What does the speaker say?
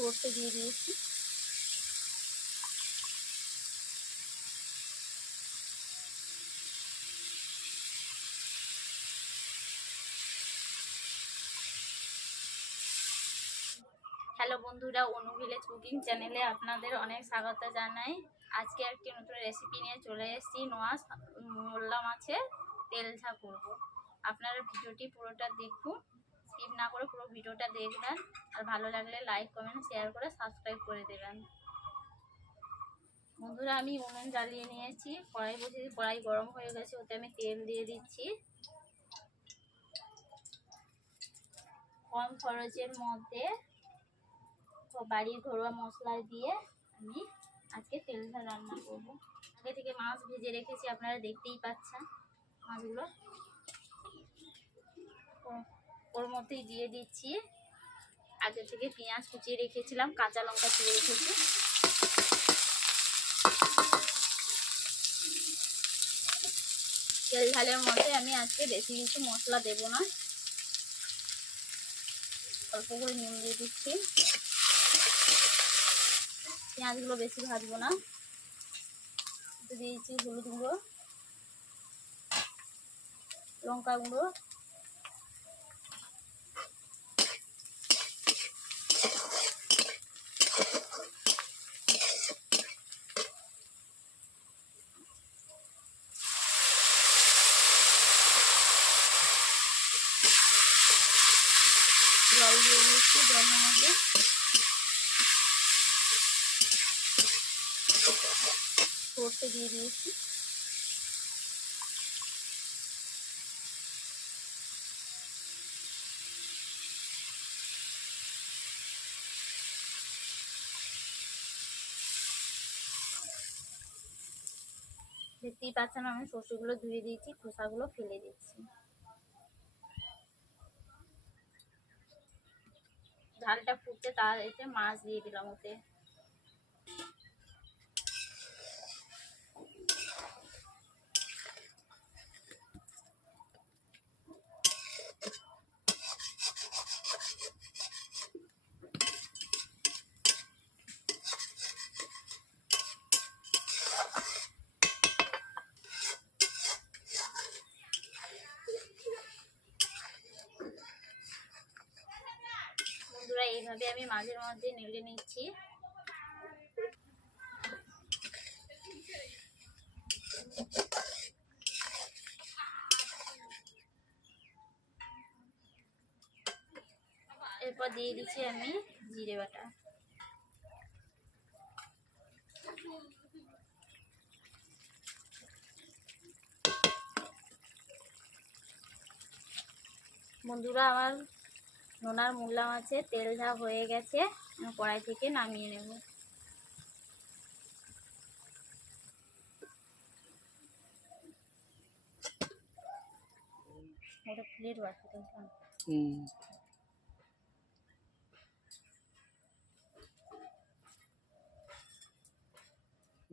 সর্ষে দিয়ে দিয়েছি। হ্যালো বন্ধুরা, অনু ভিলেজ কুকিং চ্যানেলে আপনাদের অনেক স্বাগত জানাই। আজকে একটি নতুন রেসিপি নিয়ে চলে এসেছি। মোল্লা মাছের তেল ঝাল করব। আপনারা ভিডিওটি পুরোটা দেখুন, স্কিপ না করে পুরো ভিডিওটা দেখবেন। আর ভালো লাগলে লাইক কমেন্ট শেয়ার করে সাবস্ক্রাইব করে দেবেন। বন্ধুরা, আমি উনুন জ্বালিয়ে নিয়েছি, কড়াই বসিয়ে কড়াই গরম হয়ে গেছে, ওতে আমি তেল দিয়ে দিচ্ছি। কম খরচের মধ্যে বাড়ির ঘরোয়া মশলা দিয়ে আমি আজকে তেল ঝাল রান্না করব। আগে থেকে মাছ ভেজে রেখেছি, আপনারা দেখতেই পাচ্ছেন মাছগুলো। ওর মধ্যেই দিয়ে দিচ্ছি আগে থেকে পেঁয়াজ কুচিয়ে রেখেছিলাম, কাঁচা লঙ্কা চিড়ে রেখেছি। তেল ঝালের মধ্যে আমি আজকে বেশি কিছু মশলা দেব না, অল্প করে নুন দিয়ে দিচ্ছি। পেঁয়াজগুলো বেশি ভাজবো না। দিয়েছি হলুদ গুঁড়ো, লঙ্কা গুঁড়ো, জল দিয়ে দিচ্ছি। জলের মধ্যে সর্ষে দিয়ে দিয়েছি। দেখতেই পাচ্ছেন আমি সর্ষেগুলো ধুয়ে দিয়েছি, খোসাগুলো ফেলে দিচ্ছি। ঝালটা ফুটতে তার এতে মাছ দিয়ে দিলাম ওতে। বন্ধুরা, এইভাবে আমি মাঝের মধ্যে নেড়ে নিচ্ছি। এরপর দিয়ে দিচ্ছি আমি জিরে বাটা। বন্ধুরা, আমার নোনার মোল্লা মাছের তেল ঝাল হয়ে গেছে, আমি কড়াই থেকে নামিয়ে নেব। একটা প্লেট বাকি।